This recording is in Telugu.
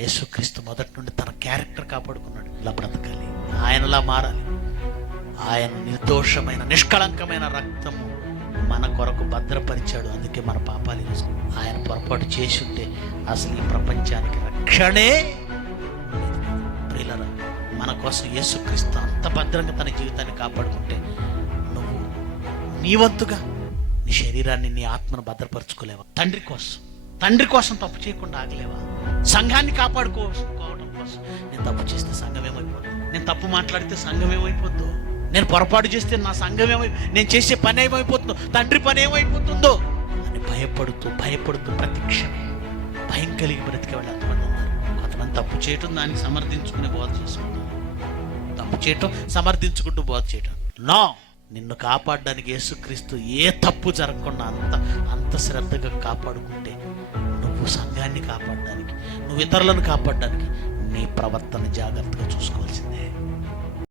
యేసుక్రీస్తు మొదటి నుండి తన క్యారెక్టర్ కాపాడుకున్నాడు. ఇలా బ్రతకాలి, ఆయనలా మారాలి. ఆయన నిర్దోషమైన నిష్కళంకమైన రక్తము మన కొరకు భద్రపరిచాడు. అందుకే మన పాపాలు ఆయన పొరపాటు చేసి ఉంటే అసలు ఈ ప్రపంచానికి రక్షణే. ప్రియులారా, మన కోసం యేసుక్రీస్తు అంత భద్రంగా తన జీవితాన్ని కాపాడుకుంటే నువ్వు నీ వంతుగా నీ శరీరాన్ని, నీ ఆత్మను భద్రపరచుకోలేవా? తండ్రి కోసం తప్పు చేయకుండా ఆగలేవా? సంఘాన్ని కాపాడుకోవడం కోసం నేను తప్పు చేస్తే సంఘం ఏమైపోద్దు, నేను తప్పు మాట్లాడితే సంఘం ఏమైపోద్దు, నేను పొరపాటు చేస్తే నా సంఘం నేను చేసే పని ఏమైపోతుందో, తండ్రి పని ఏమైపోతుందో అని భయపడుతూ ప్రతి క్షణం భయం కలిగి బ్రతికే వాళ్ళు ఎంతమంది ఉన్నారు. కొంతమంది తప్పు చేయటం, దాన్ని సమర్థించుకుని బోధ చేసుకుంటాం. తప్పు చేయటం సమర్థించుకుంటూ బోధ చేయటం. నో, నిన్ను కాపాడడానికి యేసుక్రీస్తు ఏ తప్పు జరగకుండా అంత శ్రద్ధగా కాపాడుకుంటే నువ్వు సంఘాన్ని కాపాడడానికి, నువ్వు ఇతరులను కాపాడడానికి నీ ప్రవర్తన జాగ్రత్తగా చూసుకోవాలి.